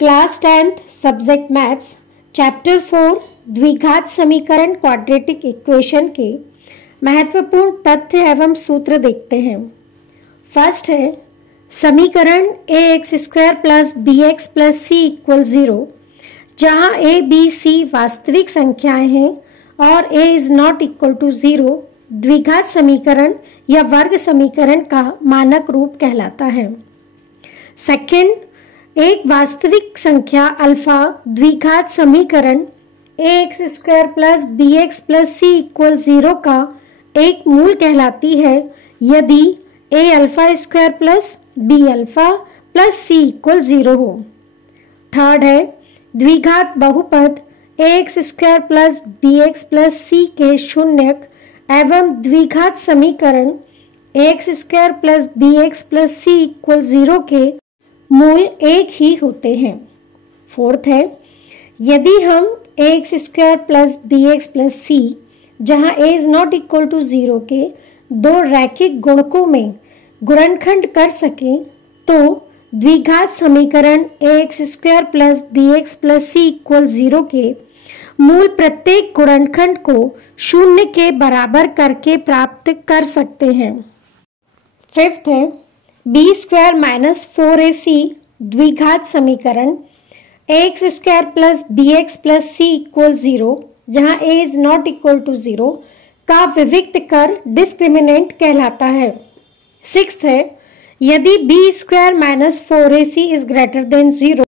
Class 10th subject maths chapter 4 द्विघात समीकरण quadratic equation के महत्वपूर्ण तथ्य एवं सूत्र देखते हैं। फर्स्ट है समीकरण ax square plus bx plus c equal 0, जहाँ a b c वास्तविक संख्याएं हैं और a is not equal to 0 द्विघात समीकरण या वर्ग समीकरण का मानक रूप कहलाता है। सेकंड, एक वास्तविक संख्या अल्फा द्विघात समीकरण ax square plus bx plus c equal 0 का एक मूल कहलाती है यदि a alpha square plus b alpha plus c equal 0 हो। थर्ड है द्विघात बहुपद ax square plus bx plus c के शून्यक एवं द्विघात समीकरण ax square plus bx plus c equal 0 के मूल एक ही होते हैं। फोर्थ है यदि हम ax square plus bx plus c जहाँ a is not equal to 0 के दो रैखिक गुणकों में गुणनखंड कर सकें तो द्विघात समीकरण ax square plus bx plus c equal 0 के मूल प्रत्येक गुणनखंड को शून्य के बराबर करके प्राप्त कर सकते हैं। फिफ्थ है b स्क्वायर माइनस 4ac द्विघात समीकरण ax square plus bx plus c equal 0 जहाँ a is not equal to 0 का विविक्त कर डिस्क्रिमिनेंट कहलाता है। सिक्स्थ है यदि b square minus 4ac is greater than 0,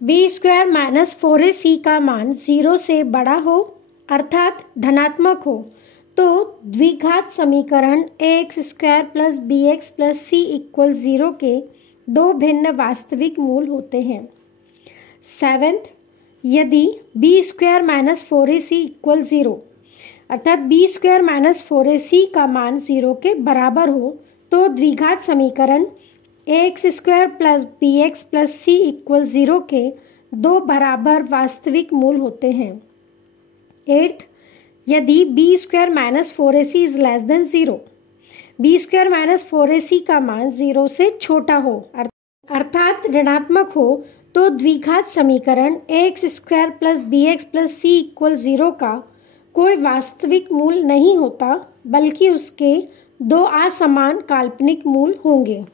b square minus 4ac का मान 0 से बड़ा हो अर्थात धनात्मक हो तो द्विघात समीकरण ax square plus bx plus c equal 0 के दो भिन्न वास्तविक मूल होते हैं। सेवेंथ, यदि b square minus 4ac equal 0 अर्थात b स्क्वायर माइनस 4ac का मान 0 के बराबर हो तो द्विघात समीकरण ax square plus bx plus c equal 0 के दो बराबर वास्तविक मूल होते हैं। एट्थ, यदि b square minus 4ac is less than 0, b square minus 4ac का मान 0 से छोटा हो अर्थात ऋणात्मक हो तो द्विघात समीकरण ax square plus bx plus c equal 0 का कोई वास्तविक मूल नहीं होता बल्कि उसके दो असमान काल्पनिक मूल होंगे।